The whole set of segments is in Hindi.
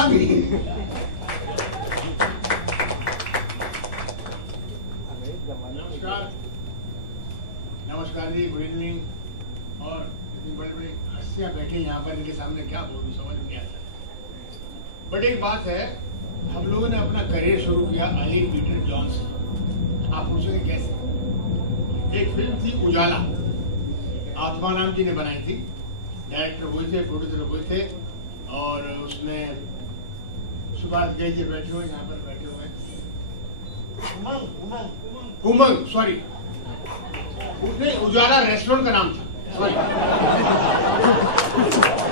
आ गई। नमस्कार, नमस्कार जी, गुड इवनिंग। और इतनी बड़ी बड़ी हस्तियां बैठी यहाँ पर, इनके सामने क्या बोलूं समझ में नहीं आता। बट एक बात है, हम लोगों ने अपना करियर शुरू किया अली पीटर जॉन से। आप पूछोगे कैसे? एक फिल्म थी उजाला, आत्माराम जी ने बनाई थी। डायरेक्टर हुए थे, प्रोड्यूसर हुए थे, और उसमें सुभाष घई जी बैठे हुए, यहाँ पर बैठे हुए, उमंग, सॉरी, उसने उजाला रेस्टोरेंट का नाम था, सॉरी,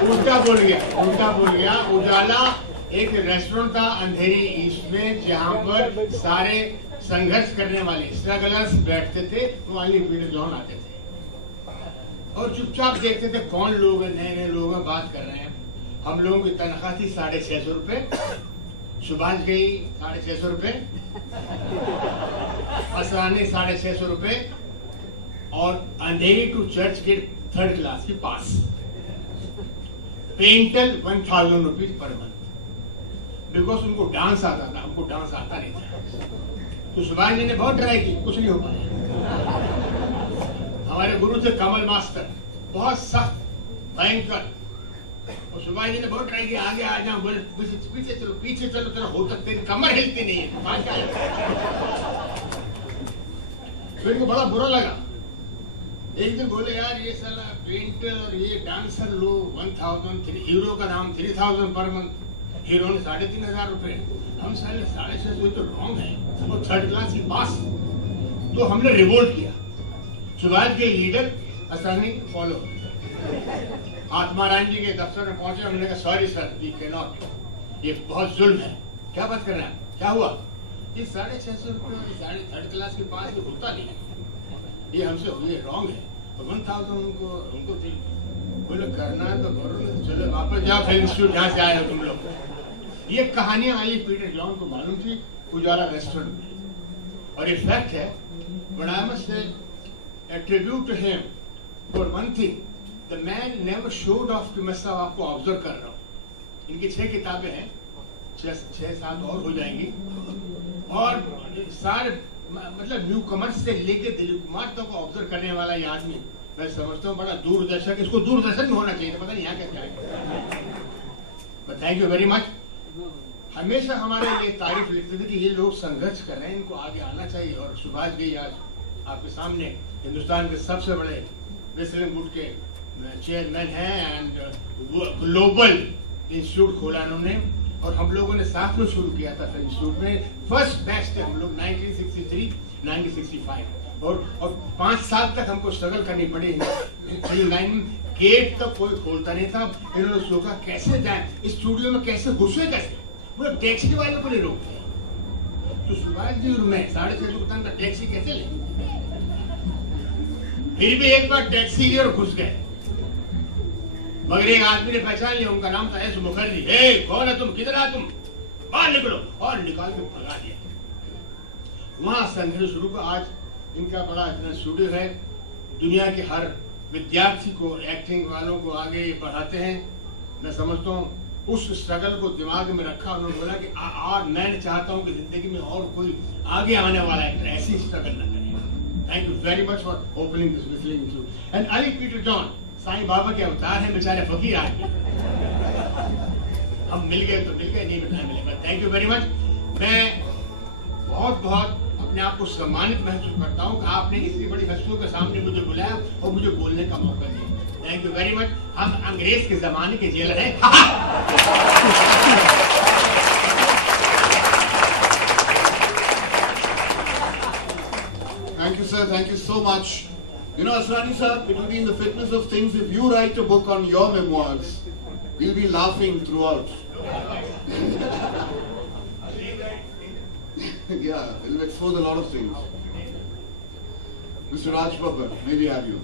उल्टा बोल गया। उजाला एक रेस्टोरेंट था अंधेरी ईस्ट में, जहाँ पर सारे संघर्ष करने वाले स्ट्रगलर्स बैठते थे। वो अली पीटर जॉन आते थे और चुपचाप देखते थे कौन लोग हैं, नए नए लोग हैं, बात कर रहे हैं। हम लोगों की तनख्वाह थी 650 रुपए, सुभाष घई 650 रुपए, असरानी 650 रुपए, और Andheri to Churchgate 3rd class की pass. Paintal 1000 rupees per month, because उनको डांस आता था, हमको डांस आता नहीं था। तो सुभाष जी ने बहुत ट्राई की, कुछ नहीं हो पाया। हमारे गुरु थे कमल मास्टर, बहुत सख्त, भयंकर, और सुभाष जी ने बहुत ट्राई किया, आगे आ जाओ, बोले पीछे चलो, तेरा हो तक तेरी कमर हिलती नहीं है। फिर इनको बड़ा बुरा लगा। एक दिन बोले, यार ये साला पेंटर और ये डांसर लोग 1000, हीरो का नाम 3000 पर मंथ, हीरो ने 3500 रुपए, हम साले 650 तो रॉन्ग है, और 3rd क्लास की पास। तो हमने रिवोल्ट किया। सुभाष के लीडर असरानी फॉलो, आत्माराम जी के दफ्तर में पहुंचे। हमने कहा, sorry sir, we can not, ये बहुत जुल्म है। क्या बात कर रहे हैं, क्या हुआ? ये 650 रुपए और 3rd क्लास के पास भी होता नहीं है, ये हमसे हुई रॉन्ग है। 1000 उनको थी। बोले करना है तो करो, नहीं चलो वापस जाओ फिल्म इंस्टीट्यूट, जहाँ से आए हो तुम लोग। ये कहानियां अली पीटर जॉन को मालूम थी उजाला रेस्टोरेंट में, और ये फैक्ट है। But I must say a tribute to him for one thing, the man never showed off कि मैं सब आपको ऑब्जर्व कर रहा हूँ। इनकी 6 किताबें हैं, 6-7 और हो जाएंगी, और सारे मतलब न्यू कमर्स से लेके दिलीप कुमार तक को ऑब्जर्व करने वाला ये आदमी, मैं समझता हूँ बड़ा दूरदर्शक, इसको दूरदर्शन में होना चाहिए, पता नहीं यहाँ क्या है। But thank you very much. हमेशा हमारे लिए तारीफ लिखते थे कि ये लोग संघर्ष कर रहे हैं, इनको आगे आना चाहिए। और सुभाष घई आज आपके सामने हिंदुस्तान के सबसे बड़े रेसलिंग गुट के चेयरमैन हैं, एंड ग्लोबल इंस्टीट्यूट खोला उन्होंने, और हम लोगों ने साथ में शुरू किया था फिल्म इंस्टीट्यूट में। फर्स्ट बैच थे हम लोग 1963, 1965, और 5 साल तक हमको स्ट्रगल करनी पड़ी। फिल्म लाइन गेट तक कोई खोलता नहीं था। इन्होंने सोचा कैसे जाए स्टूडियो में, कैसे घुसे, कैसे बोले टैक्सी वाले को नहीं रोकते। तो सुभाष जी और मैं 650 का टैक्सी कैसे लेंगे? फिर भी एक बार टैक्सी ली और घुस गए, मगर एक आदमी ने पहचान लिया, उनका नाम था एस मुखर्जी। ए कौन है तुम, किधर आ तुम, बाहर निकलो, और निकाल के भगा दिया। वहां संघर्ष शुरू का। आज इनका बड़ा इतना स्टूडियो है, दुनिया के हर विद्यार्थी को, एक्टिंग वालों को आगे बढ़ाते हैं। मैं समझता हूँ उस स्ट्रगल को दिमाग में रखा, उन्होंने बोला कि और मैं चाहता हूँ कि जिंदगी में और कोई आगे आने वाला एक्टर ऐसी स्ट्रगल न करे। Thank you very much for opening this विजलिंग institute. And Ali Peter John Sai Baba के अवतार हैं, बेचारे फकीर आदमी। हम मिल गए तो मिल गए, नहीं मिलना मिलेगा। Thank you very much. मैं बहुत बहुत अपने आप को सम्मानित महसूस करता हूँ कि आपने इतनी बड़ी हस्तियों के सामने मुझे बुलाया और मुझे बोलने का मौका दिया। Thank you very much. हम अंग्रेज के जमाने के जेलर हैं। Thank you, sir. Thank you so much. You know, Asrani sir, it will be in the fitness of things if you write a book on your memoirs. We'll be laughing throughout. Yeah, it'll expose a lot of things. Mr. Raj Babbar, may we have you?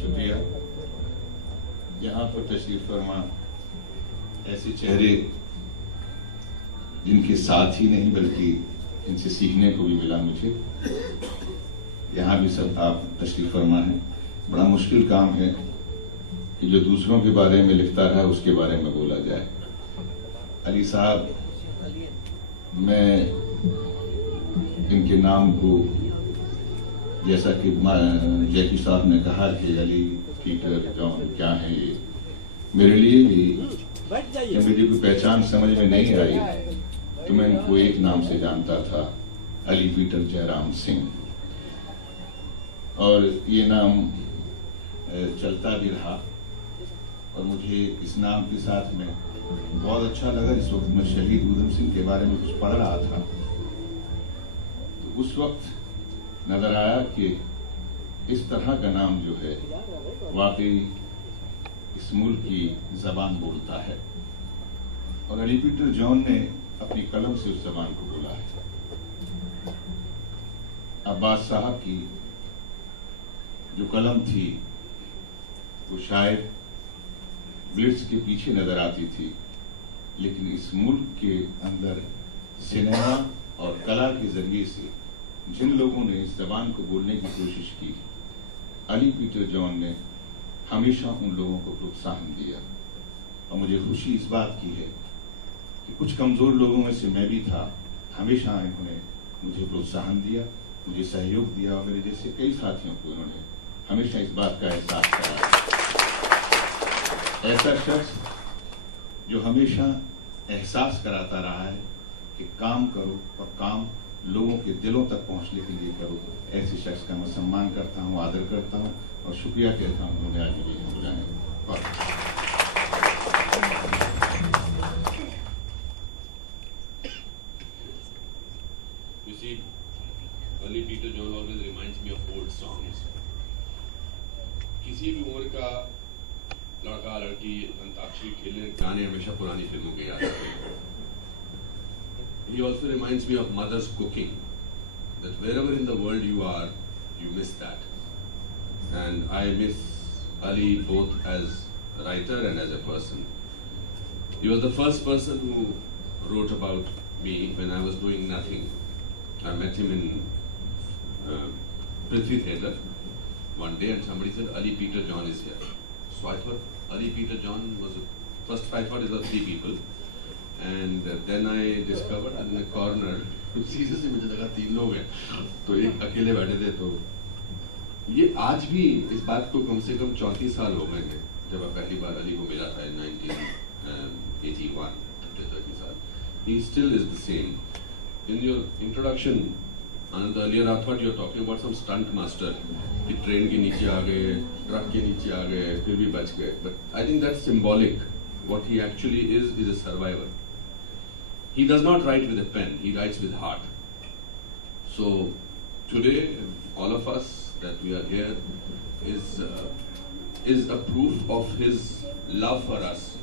शुक्रिया। यहाँ पर तशरीफ फरमा ऐसे चेहरे जिनके साथ ही नहीं बल्कि इनसे सीखने को भी मिला मुझे। यहाँ भी सब आप तशरीफ फरमा है। बड़ा मुश्किल काम है कि जो दूसरों के बारे में लिखता रहा उसके बारे में बोला जाए। अली साहब, मैं इनके नाम को, जैसा कि जैकी साहब ने कहा कि अली पीटर जॉन क्या है, ये मेरे लिए भी जब मेरी कोई पहचान समझ में नहीं आई तो मैं इनको एक नाम से जानता था, अली पीटर जयराम सिंह। और ये नाम चलता भी रहा और मुझे इस नाम के साथ में बहुत अच्छा लगा। इस वक्त मैं शहीद उधम सिंह के बारे में कुछ पढ़ रहा था तो उस वक्त नजर आया कि इस तरह का नाम जो है वाकई इस मुल्क की जबान बोलता है और अली पीटर जॉन ने अपनी कलम से उस जबान को बोला है। अब्बास साहब की जो कलम थी वो शायद ब्लिट्स के पीछे नजर आती थी, लेकिन इस मुल्क के अंदर सिनेमा और कला के जरिए से जिन लोगों ने इस जबान को बोलने की कोशिश की, अली पीटर जॉन ने हमेशा उन लोगों को प्रोत्साहन दिया। और मुझे खुशी इस बात की है कि कुछ कमजोर लोगों में से मैं भी था। हमेशा इन्होंने मुझे प्रोत्साहन दिया, मुझे सहयोग दिया और मेरे जैसे कई साथियों को इन्होंने हमेशा इस बात का एहसास कराया। ऐसा शख्स जो हमेशा एहसास कराता रहा है कि काम करो और काम लोगों के दिलों तक पहुंचने के लिए करो, ऐसे शख्स का मैं सम्मान करता हूं, आदर करता हूं और शुक्रिया कहता हूं उन्होंने आज मुझे यहाँ बुलाने। You see, Ali Peter John always reminds me of old songs. किसी भी उम्र का लड़का लड़की अंताक्षरी खेलने गाने हमेशा पुरानी फिल्मों के याद आते हैं। He also reminds me of mother's cooking, that wherever in the world you are, you miss that. And I miss Ali both as a writer and as a person. He was the first person who wrote about me when I was doing nothing. I met him in Prithvi Theatre one day and somebody said, Ali Peter John is here. So I thought Ali Peter John was, first I thought it was 3 people. And then I discovered in a corner, सीधे से मुझे लगा 3 लोग हैं, तो एक अकेले बैठे थे। तो ये आज भी इस बात को कम से कम 34 साल हो गए हैं जब मैं पहली बार अली को मिला था in 1981, 30 साल। He still is the same. In your introduction, Anand, earlier I thought you were talking about some stunt master कि ट्रेन के नीचे आ गए, ट्रक के नीचे आ गए, फिर भी बच गए। But I think that's symbolic. What he actually is a survivor. He does not write with a pen, he writes with heart. So today, all of us that we are here is a proof of his love for us,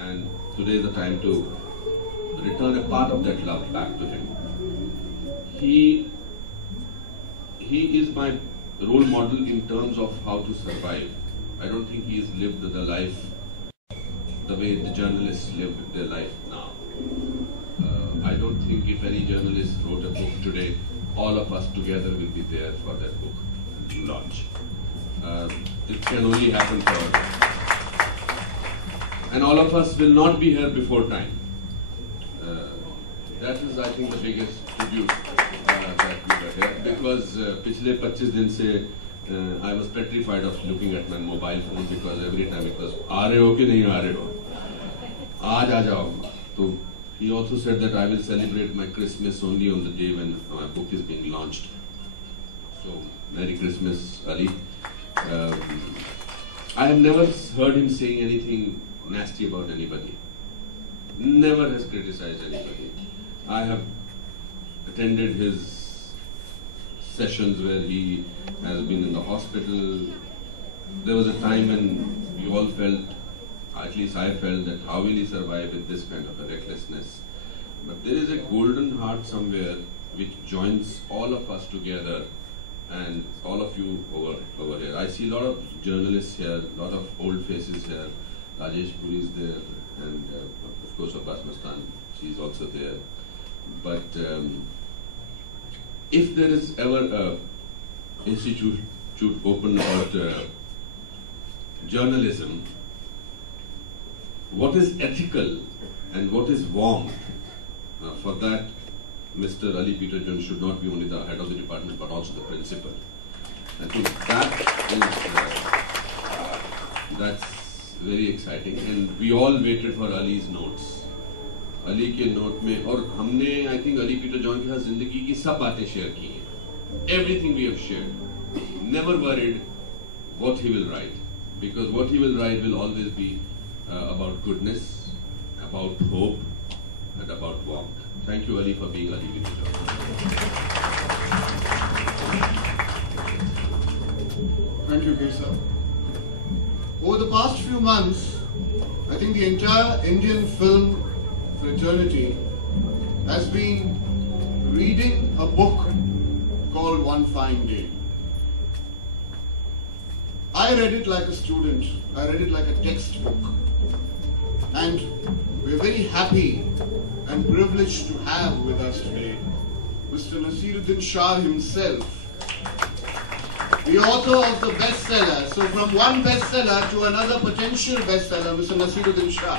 and today is the time to return a part of that love back to him. He is my role model in terms of how to survive. I don't think he has lived the life the way the journalists live their life now. I don't think if any journalist wrote a book today, all of us together will be there for that book launch. It can only happen for, and all of us will not be here before time. That is, I think, the biggest tribute that we were here, because पिछले 25 दिन से I was petrified of looking at my mobile phone because every time it was आ रहे हो कि नहीं आ रहे हो, आज आ जाओ। तो he also said that I will celebrate my Christmas only on the day when my book is being launched. So Merry Christmas, Ali. I have never heard him saying anything nasty about anybody. Never has criticized anybody. I have attended his sessions where he has been in the hospital. There was a time when we all felt, at least I felt, that how will he survive with this kind of a recklessness? But there is a golden heart somewhere which joins all of us together, and all of you over here. I see a lot of journalists here, a lot of old faces here. Rajesh Puri is there, and of course Abbas Mastan, she is also there. But if there is ever a institution to open about journalism. What is ethical and what is warmth? For that, Mr. Ali Peter Jones should not be only the head of the department but also the principal. I think that is that's very exciting, and we all waited for Ali's notes. Ali के नोट में, और हमने I think Ali Peter John के साथ जिंदगी की सब बातें शेयर की हैं. Everything we have shared. Never worried what he will write, because what he will write will always be about goodness, about hope, and about warmth. Thank you, Ali, for being Ali Peter Jones. Thank you, Kesar. Over the past few months, I think the entire Indian film fraternity has been reading a book called One Fine Day. I read it like a student. I read it like a textbook. And we're very happy and privileged to have with us today Mr. Naseeruddin Shah himself, the author of the bestseller. So from one bestseller to another potential bestseller, Mr. Naseeruddin Shah.